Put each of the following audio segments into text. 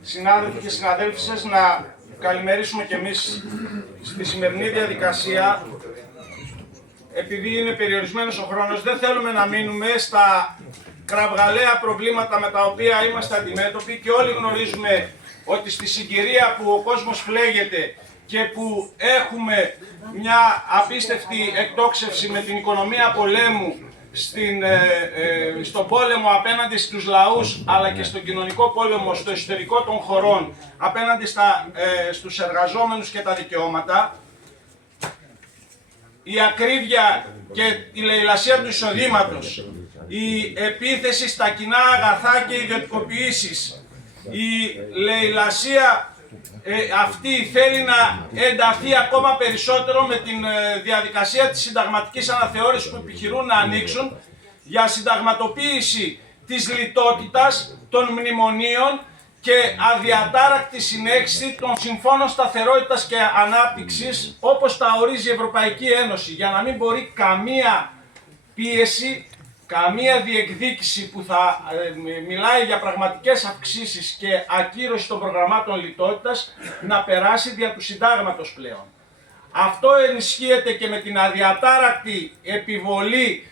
συνάδελφοι και συναδέλφισες, να καλημερίσουμε και εμείς στη σημερινή διαδικασία. Επειδή είναι περιορισμένος ο χρόνος, δεν θέλουμε να μείνουμε στα κραυγαλαία προβλήματα με τα οποία είμαστε αντιμέτωποι και όλοι γνωρίζουμε ότι στη συγκυρία που ο κόσμος φλέγεται και που έχουμε μια απίστευτη εκτόξευση με την οικονομία πολέμου στον πόλεμο απέναντι στους λαούς, αλλά και στον κοινωνικό πόλεμο στο εσωτερικό των χωρών απέναντι στους εργαζόμενους και τα δικαιώματα, η ακρίβεια και η λαιλασία του εισοδήματος, η επίθεση στα κοινά αγαθά και ιδιωτικοποιήσεις, η λαιλασία αυτή θέλει να ενταθεί ακόμα περισσότερο με την διαδικασία της συνταγματικής αναθεώρησης που επιχειρούν να ανοίξουν για συνταγματοποίηση της λιτότητας, των μνημονίων και αδιατάρακτη συνέχιση των συμφώνων σταθερότητας και ανάπτυξης όπως τα ορίζει η Ευρωπαϊκή Ένωση, για να μην μπορεί καμία πίεση, καμία διεκδίκηση που θα μιλάει για πραγματικές αυξήσεις και ακύρωση των προγραμμάτων λιτότητας να περάσει δια του συντάγματος πλέον. Αυτό ενισχύεται και με την αδιατάρακτη επιβολή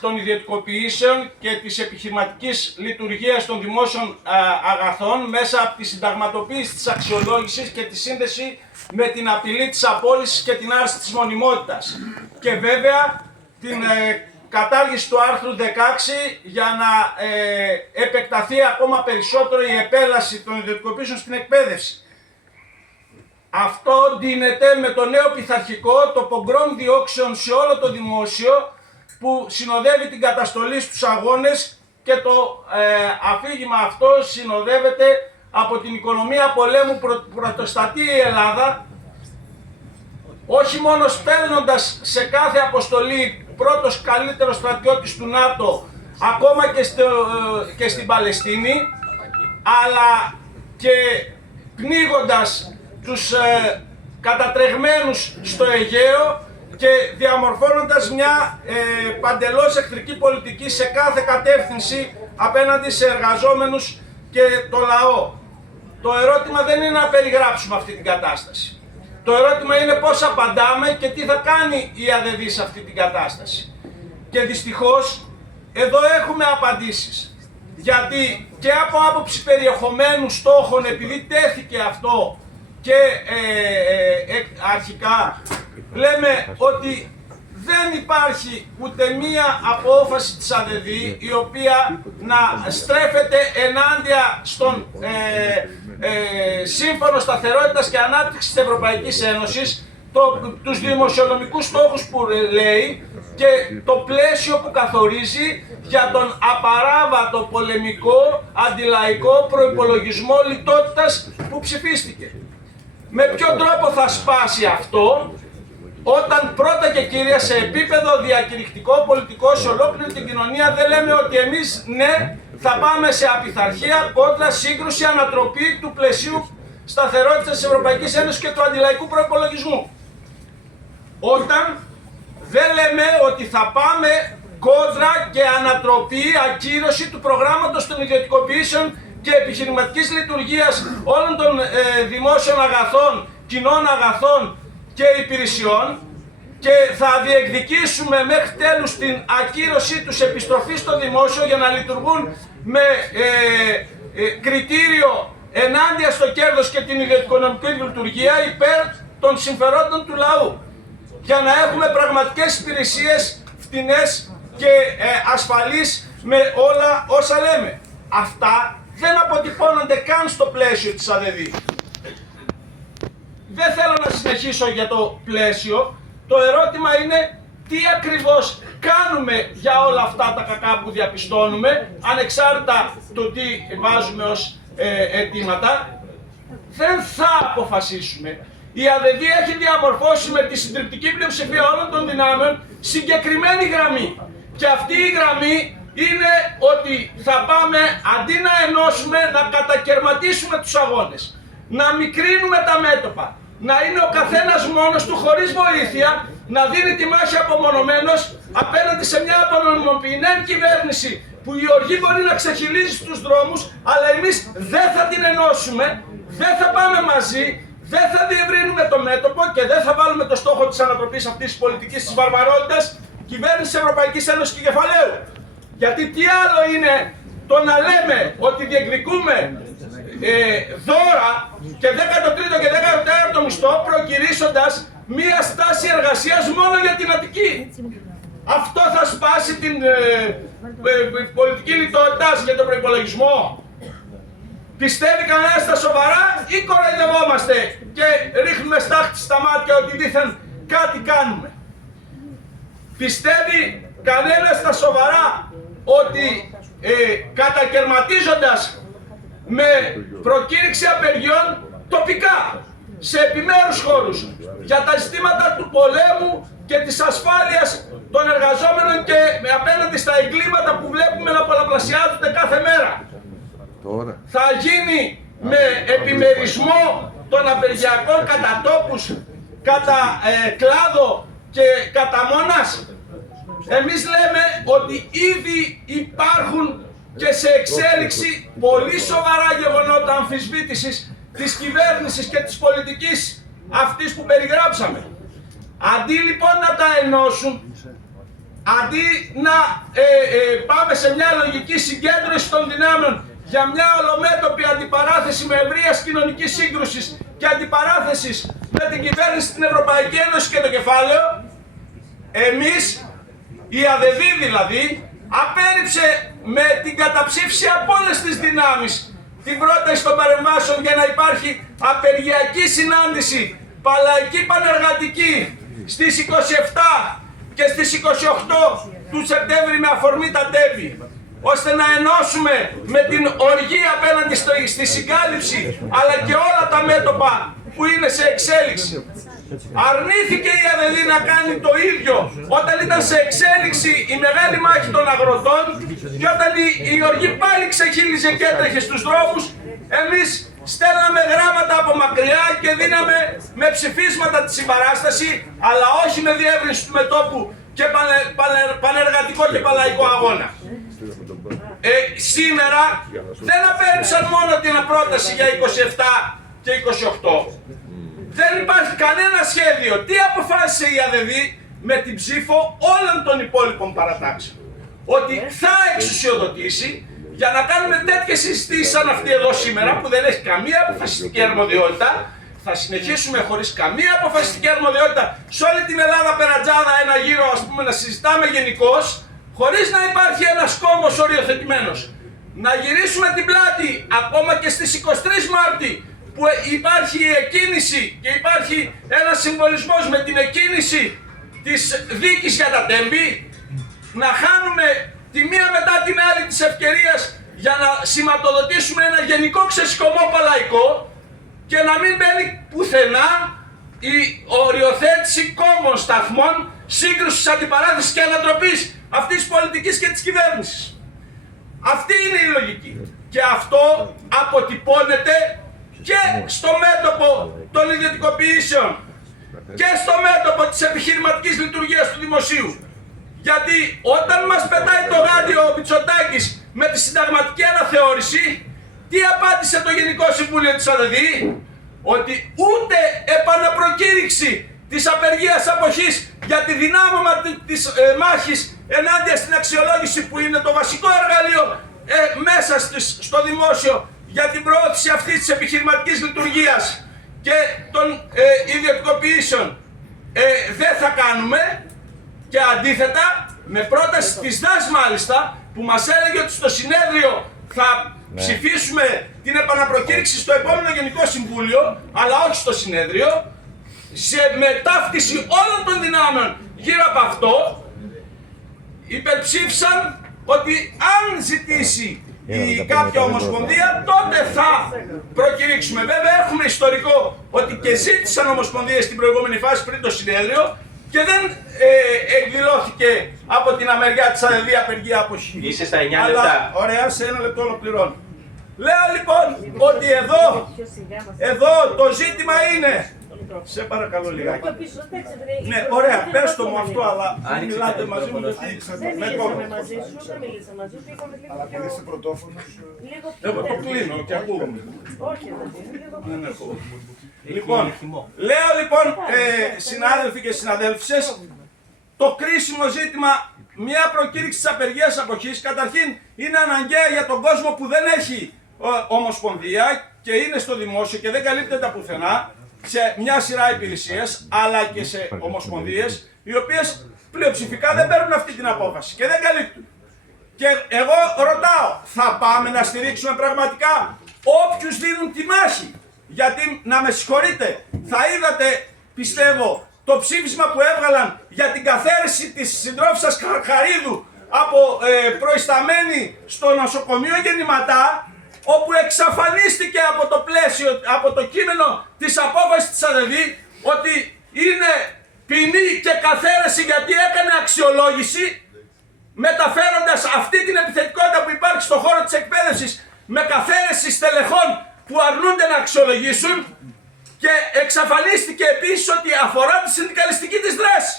των ιδιωτικοποιήσεων και της επιχειρηματικής λειτουργίας των δημόσιων αγαθών μέσα από τη συνταγματοποίηση της αξιολόγησης και τη σύνδεση με την απειλή της απόλυσης και την άρση της μονιμότητας. Και βέβαια την κατάργηση του άρθρου 16 για να επεκταθεί ακόμα περισσότερο η επέλαση των ιδιωτικοποιήσεων στην εκπαίδευση. Αυτό ντύνεται με το νέο πειθαρχικό, το πογκρόμ διώξεων σε όλο το δημόσιο που συνοδεύει την καταστολή στους αγώνες και το αφήγημα αυτό συνοδεύεται από την οικονομία πολέμου που πρωτοστατεί η Ελλάδα, όχι μόνο στέλνοντας σε κάθε αποστολή πρώτος καλύτερος στρατιώτης του ΝΑΤΟ, ακόμα και στην Παλαιστίνη, αλλά και πνίγοντας τους κατατρεγμένους στο Αιγαίο και διαμορφώνοντας μια παντελώς εχθρική πολιτική σε κάθε κατεύθυνση απέναντι σε εργαζόμενους και το λαό. Το ερώτημα δεν είναι να περιγράψουμε αυτή την κατάσταση. Το ερώτημα είναι πώς απαντάμε και τι θα κάνει η ΑΔΔ σε αυτή την κατάσταση. Και δυστυχώς εδώ έχουμε απαντήσεις. Γιατί και από άποψη περιεχομένου στόχων, επειδή τέθηκε αυτό και αρχικά, λέμε ότι δεν υπάρχει ούτε μία απόφαση της ΑΔΔ η οποία να στρέφεται ενάντια στον Σύμφωνο Σταθερότητας και Ανάπτυξης της Ευρωπαϊκής Ένωσης, τους δημοσιονομικούς στόχους που λέει και το πλαίσιο που καθορίζει για τον απαράβατο πολεμικό αντιλαϊκό προϋπολογισμό λιτότητας που ψηφίστηκε. Με ποιον τρόπο θα σπάσει αυτό, όταν πρώτα και κύρια σε επίπεδο διακηρυκτικό, πολιτικό, σε ολόκληρη την κοινωνία δεν λέμε ότι εμείς ναι θα πάμε σε απειθαρχία, κόντρα, σύγκρουση, ανατροπή του πλαισίου σταθερότητας της Ευρωπαϊκής Ένωσης και του αντιλαϊκού προϋπολογισμού. Όταν δεν λέμε ότι θα πάμε κόντρα και ανατροπή, ακύρωση του προγράμματος των ιδιωτικοποιήσεων και επιχειρηματικής λειτουργίας όλων των δημόσιων αγαθών, κοινών αγαθών και υπηρεσιών και θα διεκδικήσουμε μέχρι τέλους την ακύρωσή τους, επιστροφή στο δημόσιο για να λειτουργούν με κριτήριο ενάντια στο κέρδος και την ιδιωτικονομική λειτουργία υπέρ των συμφερόντων του λαού, για να έχουμε πραγματικές υπηρεσίες φτηνές και ασφαλείς με όλα όσα λέμε. Αυτά δεν αποτυπώνονται καν στο πλαίσιο της ΑΔΔ. Δεν θέλω να συνεχίσω για το πλαίσιο. Το ερώτημα είναι τι ακριβώς κάνουμε για όλα αυτά τα κακά που διαπιστώνουμε, ανεξάρτητα το τι βάζουμε ως αιτήματα. Δεν θα αποφασίσουμε. Η ΑΔΔ έχει διαμορφώσει με τη συντριπτική πλειοψηφία όλων των δυνάμεων συγκεκριμένη γραμμή. Και αυτή η γραμμή είναι ότι θα πάμε, αντί να ενώσουμε, να κατακαιρματίσουμε τους αγώνες. Να μικρύνουμε τα μέτωπα. Να είναι ο καθένας μόνος του, χωρίς βοήθεια, να δίνει τη μάχη απομονωμένος απέναντι σε μια απονομοποιημένη κυβέρνηση που η οργή μπορεί να ξεχυλίζει στους δρόμους, αλλά εμείς δεν θα την ενώσουμε, δεν θα πάμε μαζί, δεν θα διευρύνουμε το μέτωπο και δεν θα βάλουμε το στόχο της ανατροπής αυτής της πολιτικής της βαρβαρότητας κυβέρνησης Ευρωπαϊκής Ένωσης και κεφαλαίου. Γιατί τι άλλο είναι το να λέμε ότι διεκδικούμε δώρα και 13ο και 14ο μισθό προκυρήσοντας μία στάση εργασίας μόνο για την Αττική. Αυτό θα σπάσει την πολιτική λιτότητα για τον προϋπολογισμό. Πιστεύει κανένας στα σοβαρά ή κοροϊδευόμαστε και ρίχνουμε στάχτη στα μάτια ότι δήθεν κάτι κάνουμε? Πιστεύει κανένας στα σοβαρά ότι κατακερματίζοντας με προκήρυξη απεργιών τοπικά σε επιμέρους χώρους για τα ζητήματα του πολέμου και της ασφάλειας των εργαζόμενων και απέναντι στα εγκλήματα που βλέπουμε να πολλαπλασιάζονται κάθε μέρα, θα γίνει με επιμερισμό των απεργιακών κατά τόπους, κατά κλάδο και κατά μόνας? Εμείς λέμε ότι ήδη υπάρχουν και σε εξέλιξη πολύ σοβαρά γεγονότα αμφισβήτησης της κυβέρνησης και της πολιτικής αυτής που περιγράψαμε. Αντί λοιπόν να τα ενώσουν, αντί να πάμε σε μια λογική συγκέντρωση των δυνάμεων για μια ολομέτωπη αντιπαράθεση με ευρείας κοινωνικής σύγκρουσης και αντιπαράθεσης με την κυβέρνηση, την Ευρωπαϊκή Ένωση και το κεφάλαιο, εμείς, η ΑΔΔ δηλαδή, απέρριψε με την καταψήφιση από όλες τις δυνάμεις την πρόταση των παρεμβάσεων για να υπάρχει απεργιακή συνάντηση παλαϊκή πανεργατική στις 27 και στις 28 του Σεπτέμβρη με αφορμή τα τέμπη, ώστε να ενώσουμε με την οργή απέναντι στη συγκάλυψη αλλά και όλα τα μέτωπα που είναι σε εξέλιξη. Αρνήθηκε η ΑΔΔ να κάνει το ίδιο όταν ήταν σε εξέλιξη η μεγάλη μάχη των αγροτών και όταν η οργή πάλι ξεχύλιζε και έτρεχε στους δρόμους. Εμείς στέλναμε γράμματα από μακριά και δίναμε με ψηφίσματα τη συμπαράσταση, αλλά όχι με διεύρυνση του μετώπου και πανεργατικό και παλαϊκό αγώνα. Σήμερα δεν απέρριψαν μόνο την πρόταση για 27 και 28. Δεν υπάρχει κανένα σχέδιο. Τι αποφάσισε η ΑΔΔ με την ψήφο όλων των υπόλοιπων παρατάξεων? Ότι θα εξουσιοδοτήσει για να κάνουμε τέτοιες συζητήσεις σαν αυτή εδώ σήμερα που δεν έχει καμία αποφασιστική αρμοδιότητα. Θα συνεχίσουμε χωρίς καμία αποφασιστική αρμοδιότητα σε όλη την Ελλάδα περατζάδα ένα γύρο, ας πούμε, να συζητάμε γενικώς, χωρίς να υπάρχει ένας κόμμος οριοθετημένος. Να γυρίσουμε την πλάτη ακόμα και στις 23 Μάρτη που υπάρχει η εκκίνηση και υπάρχει ένας συμβολισμός με την εκκίνηση της δίκης για τα τέμπη, να χάνουμε τη μία μετά την άλλη της ευκαιρίας για να σηματοδοτήσουμε ένα γενικό ξεσηκωμό παλαϊκό και να μην μπαίνει πουθενά η οριοθέτηση κόμμων σταθμών σύγκρουσης, αντιπαράθεσης και ανατροπής αυτής της πολιτικής και της κυβέρνησης. Αυτή είναι η λογική και αυτό αποτυπώνεται και στο μέτωπο των ιδιωτικοποιήσεων και στο μέτωπο της επιχειρηματικής λειτουργίας του δημοσίου. Γιατί όταν μας πετάει το γάντιο ο Μητσοτάκης με τη συνταγματική αναθεώρηση, τι απάντησε το Γενικό Συμβούλιο της ΑΔΔ? Ότι ούτε επαναπροκήρυξη της απεργίας αποχής για τη δυνάμωμα της μάχης ενάντια στην αξιολόγηση που είναι το βασικό εργαλείο μέσα στο δημόσιο για την προώθηση αυτής της επιχειρηματικής λειτουργίας και των ιδιωτικοποιήσεων δεν θα κάνουμε. Και αντίθετα, με πρόταση της ΔΑΣ μάλιστα, που μας έλεγε ότι στο συνέδριο θα ψηφίσουμε την επαναπροκήρυξη στο επόμενο Γενικό Συμβούλιο, αλλά όχι στο συνέδριο, σε μετάφτιση όλων των δυνάμεων γύρω από αυτό, υπερψήφισαν ότι αν ζητήσει η κάποια ομοσπονδία, τότε θα προκηρύξουμε. Βέβαια, έχουμε ιστορικό ότι και ζήτησαν ομοσπονδίες στην προηγούμενη φάση πριν το συνέδριο και δεν εκδηλώθηκε από την αμεριά της ΑΔΔ απεργία αποχή. Είσαι στα 9 λεπτά. Αλλά, ωραία, σε 1 λεπτό ολοκληρώνω. Λέω λοιπόν ότι εδώ το ζήτημα είναι μικρόφωνο. Σε παρακαλώ λιγάκι. Ναι, Ναι, ωραία, πες το μου αυτό, αλλά δεν μιλάτε μαζί μου. Δεν μιλήσαμε μαζί σου, δεν μιλήσα μαζί σου, είπαμε λίγο πιο... Λίγο πιο Εγώ το τέτοιο. κλείνω και ακούγομαι. Όχι, δεν είναι, λίγο πιο... Λοιπόν, λέω λοιπόν, συνάδελφοι και συναδέλφισες, το κρίσιμο ζήτημα, μια προκήρυξη της απεργίας αποχής, καταρχήν είναι αναγκαία για τον κόσμο που δεν έχει ομοσπονδία και είναι στο δημόσιο και δεν καλύπτεται πουθενά σε μια σειρά υπηρεσίες, αλλά και σε ομοσπονδίες, οι οποίες πλειοψηφικά δεν παίρνουν αυτή την απόφαση και δεν καλύπτουν. Και εγώ ρωτάω, θα πάμε να στηρίξουμε πραγματικά όποιους δίνουν τη μάχη? Γιατί, να με συγχωρείτε, θα είδατε, πιστεύω, το ψήφισμα που έβγαλαν για την καθαίρεση της συντρόφισσας Χαρχαρίδου από προϊσταμένη στο νοσοκομείο Γεννηματά, όπου εξαφανίστηκε από το πλαίσιο, από το κείμενο της απόφασης της ΑΔΔ, ότι είναι ποινή και καθαίρεση γιατί έκανε αξιολόγηση, μεταφέροντας αυτή την επιθετικότητα που υπάρχει στον χώρο της εκπαίδευσης με καθαίρεση στελεχών που αρνούνται να αξιολογήσουν, και εξαφανίστηκε επίσης ότι αφορά τη συνδικαλιστική της δράση.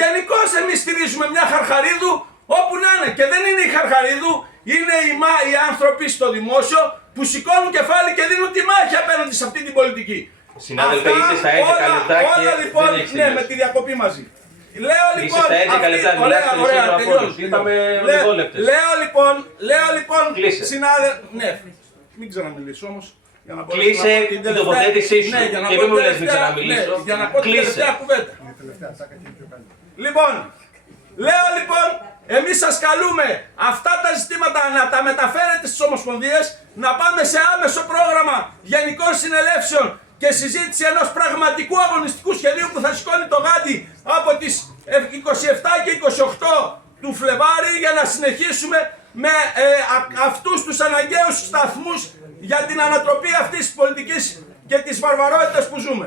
Γενικώς εμείς στηρίζουμε μια Χαρχαρίδου όπου να είναι, και δεν είναι η Χαρχαρίδου, είναι οι άνθρωποι στο δημόσιο που σηκώνουν κεφάλι και δίνουν τη μάχη απέναντι σε αυτή την πολιτική. Συνάδελφε, είστε στα 11 λεπτά και όλα λοιπόν, δεν έχεις ναι, τελειώσει. με τη διακοπή μαζί. Λέω λοιπόν, Είστε στα 11 λεπτά, μιλάς περισσότερο από όλους. Είπαμε οδηγόλεπτες. Λέω λοιπόν, Κλείσε. ναι, μην ξαναμιλήσω όμως. Για να Κλείσε την τοποθέτησή σου. Ναι, για να Και πω μην μου την λες μην τελευταία- ξαναμιλήσω. ναι, για να πω την Κλείσε. τελευταία κουβέντα. Λοιπόν, λέω λοιπόν, εμείς σας καλούμε αυτά τα ζητήματα να τα μεταφέρετε στις ομοσπονδίες, να πάμε σε άμεσο πρόγραμμα γενικών συνελεύσεων και συζήτηση ενός πραγματικού αγωνιστικού σχεδίου που θα σηκώνει το γάντι από τις 27 και 28 του Φλεβάρι, για να συνεχίσουμε με αυτούς τους αναγκαίους σταθμούς για την ανατροπή αυτής της πολιτικής και της βαρβαρότητας που ζούμε.